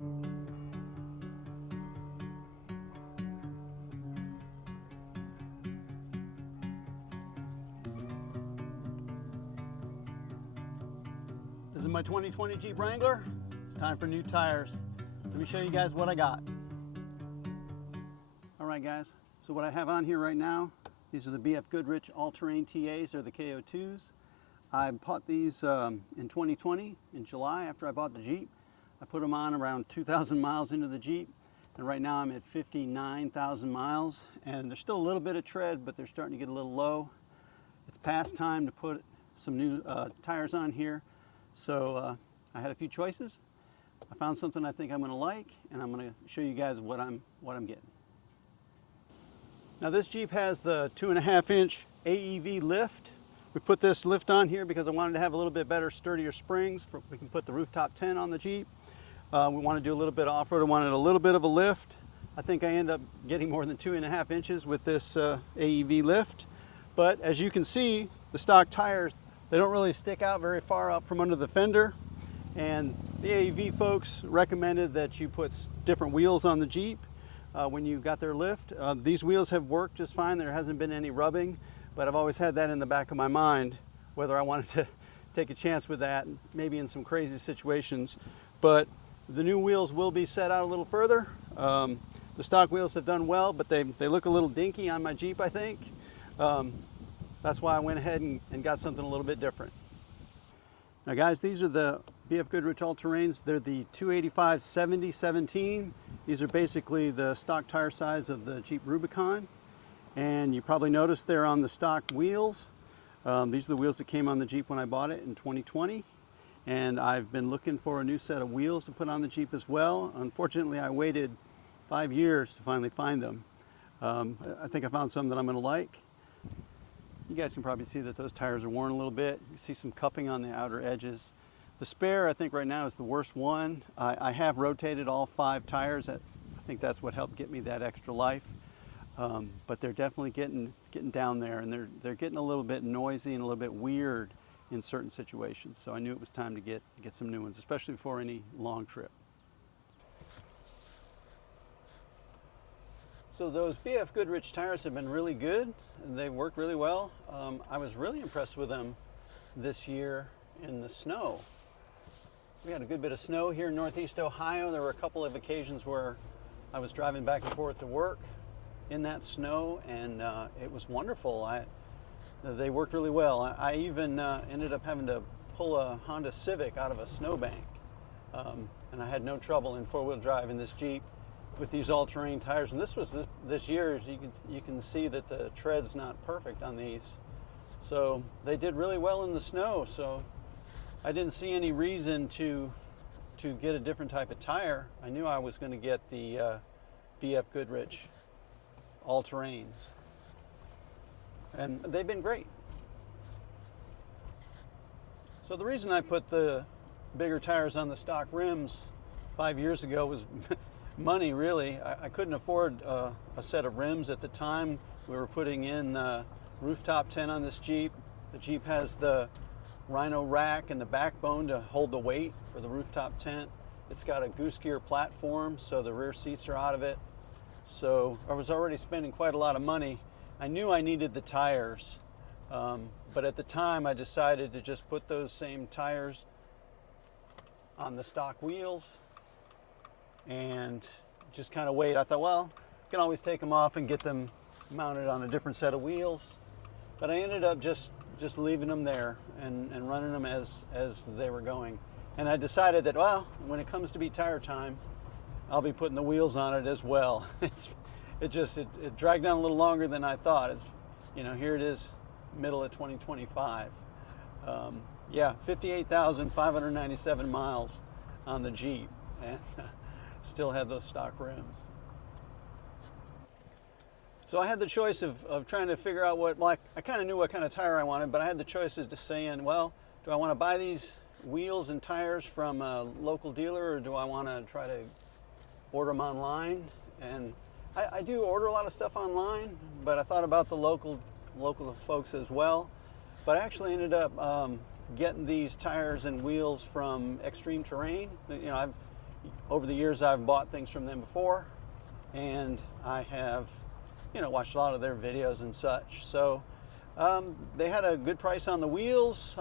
This is my 2020 Jeep Wrangler. It's time for new tires. Let me show you guys what I got. All right guys, so what I have on here right now, these are the BF Goodrich All-Terrain TAs, or the KO2s. I bought these in 2020, in July, after I bought the Jeep. I put them on around 2,000 miles into the Jeep, and right now I'm at 59,000 miles, and there's still a little bit of tread, but they're starting to get a little low. It's past time to put some new tires on here. So I had a few choices. I found something I think I'm going to like, and I'm going to show you guys what I'm getting. Now this Jeep has the 2.5-inch AEV lift. We put this lift on here because I wanted to have a little bit better, sturdier springs. We can put the rooftop tent on the Jeep. We want to do a little bit of off-road. I wanted a little bit of a lift. I think I end up getting more than 2.5 inches with this AEV lift. But as you can see, the stock tires, they don't really stick out very far up from under the fender, and the AEV folks recommended that you put different wheels on the Jeep when you got their lift. These wheels have worked just fine. There hasn't been any rubbing, but I've always had that in the back of my mind, whether I wanted to take a chance with that, maybe in some crazy situations. But the new wheels will be set out a little further. The stock wheels have done well, but they look a little dinky on my Jeep, I think. That's why I went ahead and got something a little bit different. Now guys, these are the BF Goodrich All-Terrains. They're the 285/70/17. These are basically the stock tire size of the Jeep Rubicon. And you probably noticed they're on the stock wheels. These are the wheels that came on the Jeep when I bought it in 2020. And I've been looking for a new set of wheels to put on the Jeep as well. Unfortunately, I waited 5 years to finally find them. I think I found some that I'm going to like. You guys can probably see that those tires are worn a little bit. You see some cupping on the outer edges. The spare, I think right now, is the worst one. I have rotated all 5 tires. I think that's what helped get me that extra life. But they're definitely getting down there, and they're getting a little bit noisy and a little bit weird in certain situations. So I knew it was time to get some new ones, especially before any long trip. So those BF Goodrich tires have been really good, and they work really well. I was really impressed with them this year in the snow. We had a good bit of snow here in Northeast Ohio. There were a couple of occasions where I was driving back and forth to work in that snow, and it was wonderful. They worked really well. I even ended up having to pull a Honda Civic out of a snowbank, and I had no trouble in four-wheel drive in this Jeep with these all-terrain tires. And this was this year's. You can see that the tread's not perfect on these, so they did really well in the snow. So I didn't see any reason to get a different type of tire. I knew I was going to get the BF Goodrich all-terrains, and they've been great. So the reason I put the bigger tires on the stock rims 5 years ago was money, really. I couldn't afford a set of rims at the time. We were putting in the rooftop tent on this Jeep. The Jeep has the Rhino rack and the backbone to hold the weight for the rooftop tent. It's got a goose gear platform, so the rear seats are out of it. So I was already spending quite a lot of money. I knew I needed the tires, but at the time I decided to just put those same tires on the stock wheels and just kind of wait. I thought, well, I can always take them off and get them mounted on a different set of wheels. But I ended up just leaving them there and running them as they were going. And I decided that, well, when it comes to be tire time, I'll be putting the wheels on it as well. It dragged on a little longer than I thought. Here it is, middle of 2025. Yeah, 58,597 miles on the Jeep, and still had those stock rims. So I had the choice of trying to figure out I kind of knew what kind of tire I wanted, but I had the choice of saying, well, do I want to buy these wheels and tires from a local dealer, or do I want to try to order them online? And I do order a lot of stuff online, but I thought about the local folks as well. But I actually ended up getting these tires and wheels from Extreme Terrain. Over the years, I've bought things from them before, and I have, watched a lot of their videos and such. So they had a good price on the wheels.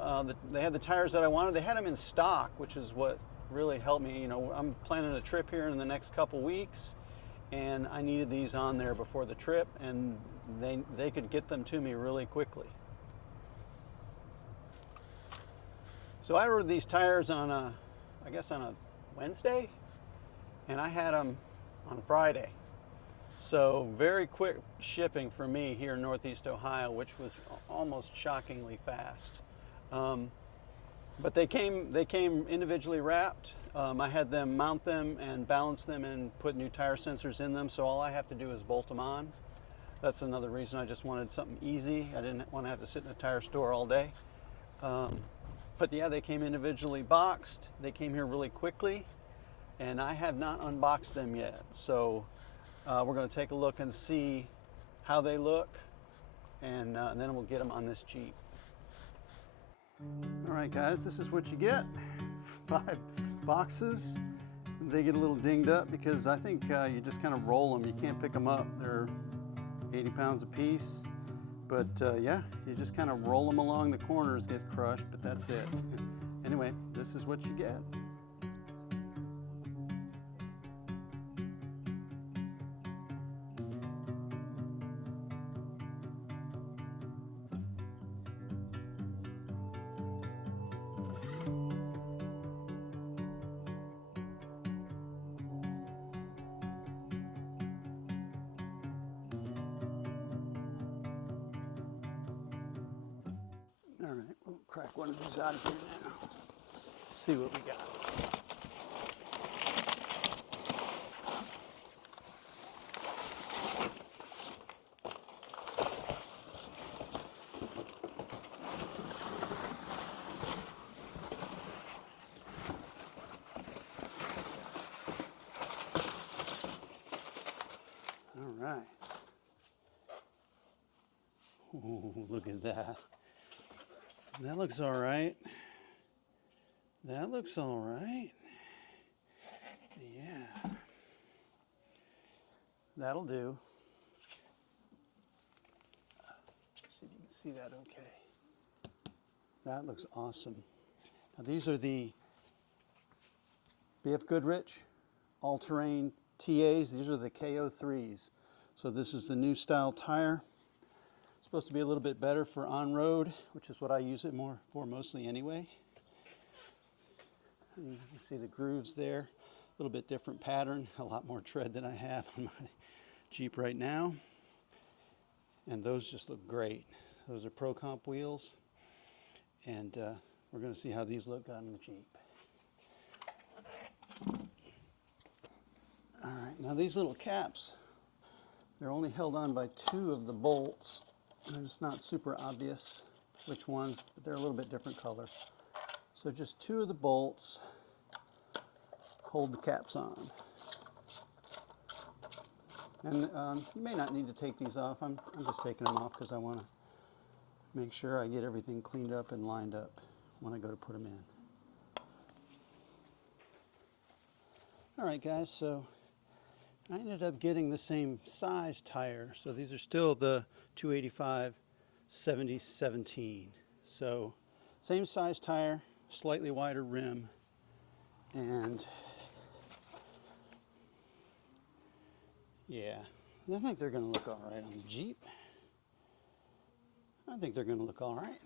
They had the tires that I wanted. They had them in stock, which is what really helped me. I'm planning a trip here in the next couple weeks, and I needed these on there before the trip, and they could get them to me really quickly. So I ordered these tires on a Wednesday, and I had them on Friday. So very quick shipping for me here in Northeast Ohio, which was almost shockingly fast. But they came individually wrapped. I had them mount them and balance them and put new tire sensors in them, so all I have to do is bolt them on. That's another reason I just wanted something easy. I didn't want to have to sit in a tire store all day. But yeah, they came individually boxed. They came here really quickly, and I have not unboxed them yet. So we're going to take a look and see how they look, and then we'll get them on this Jeep. All right, guys, this is what you get. 5 boxes. They get a little dinged up because I think you just kind of roll them. You can't pick them up. They're 80 pounds a piece. But yeah, you just kind of roll them along. The corners get crushed, but that's it. Anyway, this is what you get. All right, we'll crack one of these out of here now. See what we got. All right. Ooh, look at that. That looks all right. That looks all right. Yeah. That'll do. See if you can see that okay. That looks awesome. Now these are the B.F. Goodrich all-terrain TAs. These are the KO3s. So this is the new style tire. It's supposed to be a little bit better for on-road, which is what I use it for mostly anyway. You can see the grooves there, a little bit different pattern, a lot more tread than I have on my Jeep right now. And those just look great. Those are Pro Comp wheels, and we're going to see how these look on the Jeep. All right, now these little caps, they're only held on by 2 of the bolts. And it's not super obvious which ones, but they're a little bit different color. So just 2 of the bolts hold the caps on. And you may not need to take these off. I'm just taking them off because I want to make sure I get everything cleaned up and lined up when I go to put them in. All right, guys, so I ended up getting the same size tire. So these are still the 285 70/17. So same size tire, slightly wider rim, and yeah, I think they're going to look all right on the Jeep. I think they're going to look all right.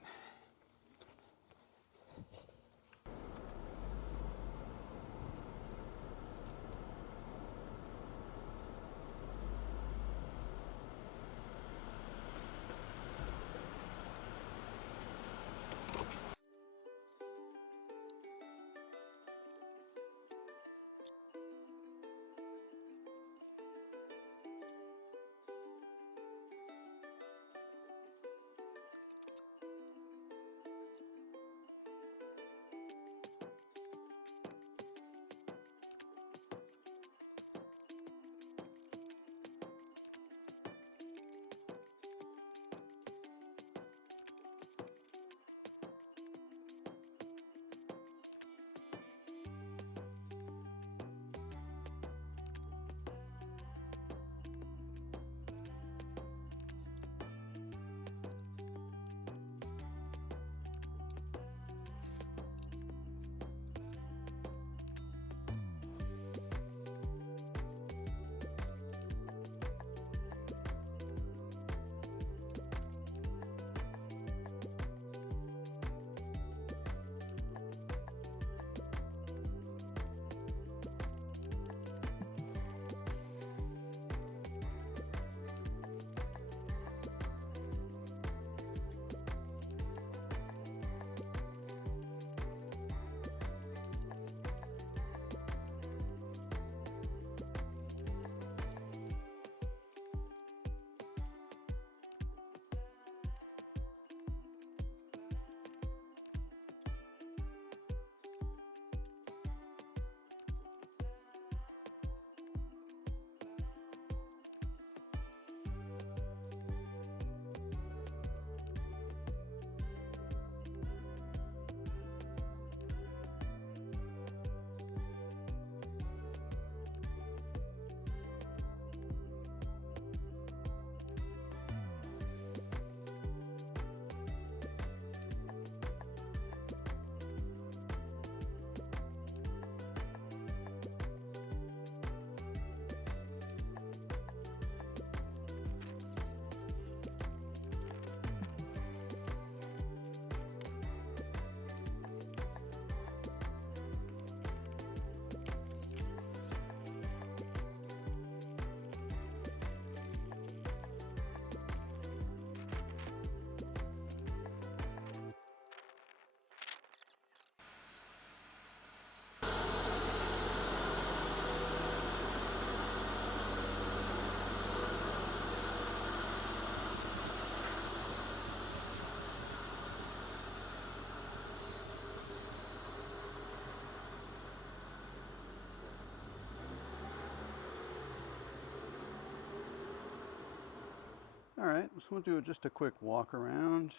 All right, so we'll do just a quick walk around.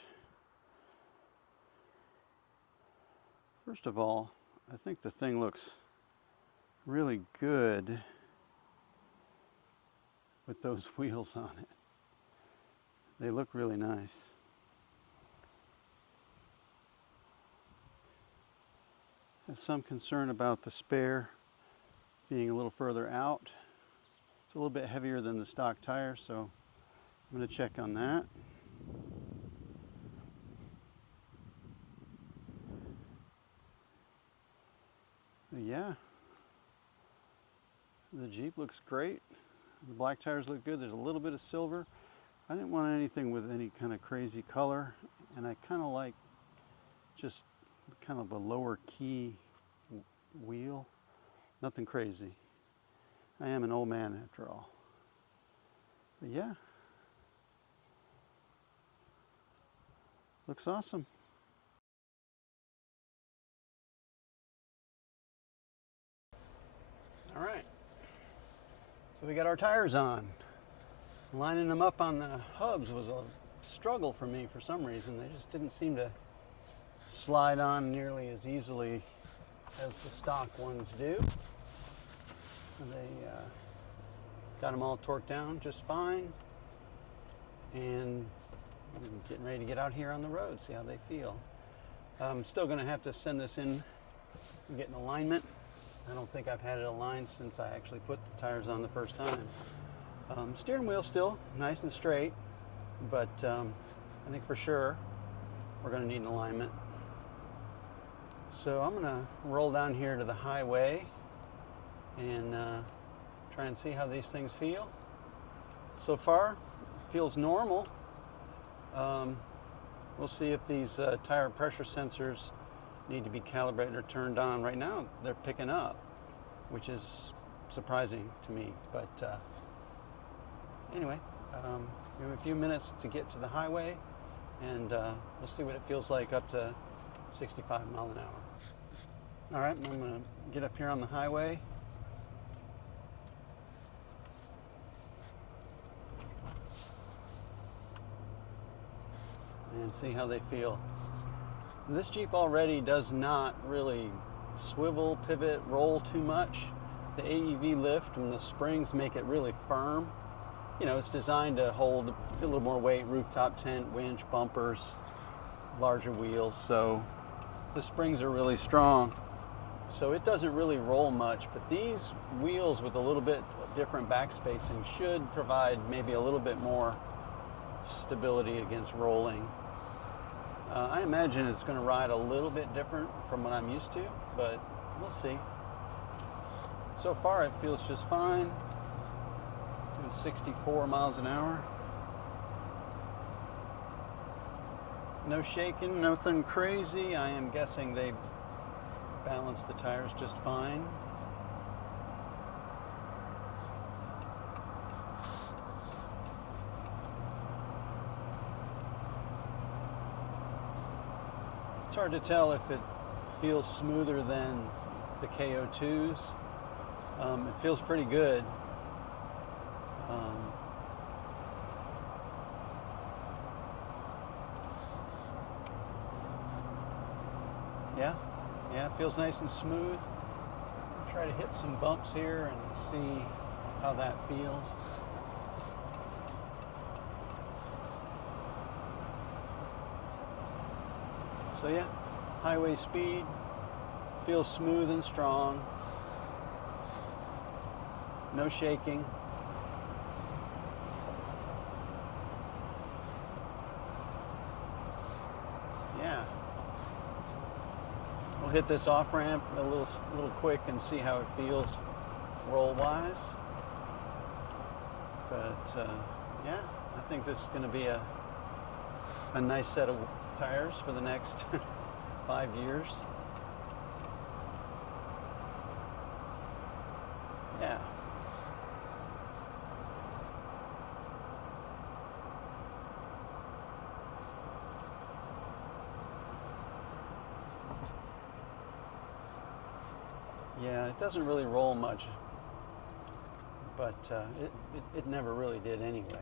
First of all, I think the thing looks really good with those wheels on it. They look really nice. I have some concern about the spare being a little further out. It's a little bit heavier than the stock tire, so I'm going to check on that. But yeah, the Jeep looks great. The black tires look good. There's a little bit of silver. I didn't want anything with any kind of crazy color, and I kind of like just kind of a lower key wheel. Nothing crazy. I am an old man after all. But yeah, looks awesome. All right, so we got our tires on. Lining them up on the hubs was a struggle for me for some reason. They just didn't seem to slide on nearly as easily as the stock ones do. And they got them all torqued down just fine. And I'm getting ready to get out here on the road, see how they feel. I'm still going to have to send this in and get an alignment. I don't think I've had it aligned since I actually put the tires on the first time. Steering wheel still nice and straight, but I think for sure we're going to need an alignment. So I'm going to roll down here to the highway and try and see how these things feel. So far, it feels normal. We'll see if these tire pressure sensors need to be calibrated or turned on. Right now, they're picking up, which is surprising to me. But anyway, we have a few minutes to get to the highway, and we'll see what it feels like up to 65 miles an hour. All right, I'm going to get up here on the highway. And see how they feel. This Jeep already does not really swivel, pivot, roll too much. The AEV lift and the springs make it really firm. You know, it's designed to hold a little more weight, rooftop tent, winch, bumpers, larger wheels, so the springs are really strong. So it doesn't really roll much, but these wheels with a little bit different back spacing should provide maybe a little bit more stability against rolling. I imagine it's going to ride a little bit different from what I'm used to, but we'll see. So far it feels just fine. Doing 64 miles an hour. No shaking, nothing crazy. I am guessing they balance the tires just fine. It's hard to tell if it feels smoother than the KO2s. It feels pretty good. Yeah, it feels nice and smooth. I'll try to hit some bumps here and see how that feels. So yeah, highway speed feels smooth and strong. No shaking. Yeah. We'll hit this off ramp a little quick and see how it feels roll wise. But yeah, I think this is going to be a nice set of tires for the next 5 years. Yeah. Yeah, it doesn't really roll much, but it never really did anyway.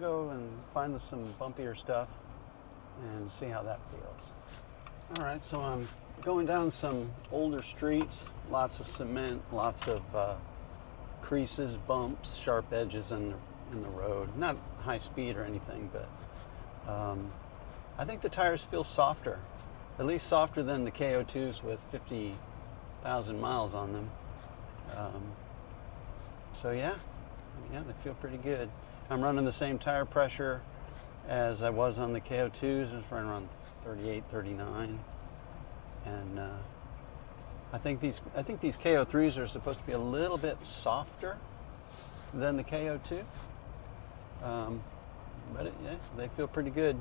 go and find some bumpier stuff and see how that feels. All right, so I'm going down some older streets, lots of cement, lots of creases, bumps, sharp edges in the road. Not high speed or anything, but I think the tires feel softer, at least softer than the KO2s with 50,000 miles on them. So yeah, they feel pretty good. I'm running the same tire pressure as I was on the KO2s. I was running around 38, 39, and I think these KO3s are supposed to be a little bit softer than the KO2, but yeah, they feel pretty good.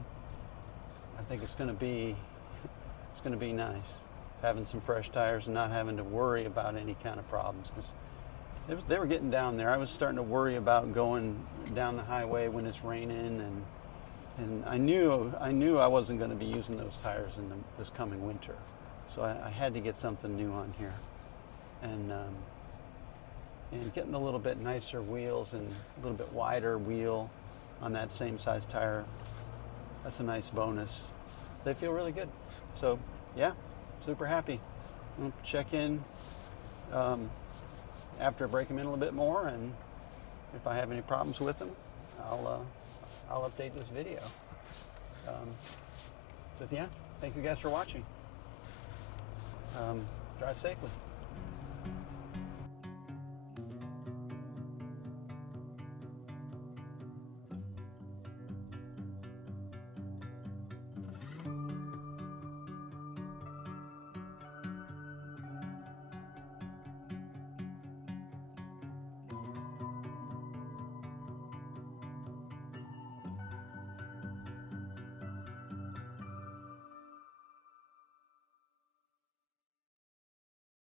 I think it's going to be nice having some fresh tires and not having to worry about any kind of problems, because they were getting down there. I was starting to worry about going down the highway when it's raining, and I knew I wasn't going to be using those tires in this coming winter, so I had to get something new on here, and getting a little bit nicer wheels and a little bit wider wheel on that same size tire. That's a nice bonus. They feel really good. So yeah, super happy. I'll check in after I break them in a little bit more, and if I have any problems with them, I'll update this video. So yeah, thank you guys for watching. Drive safely.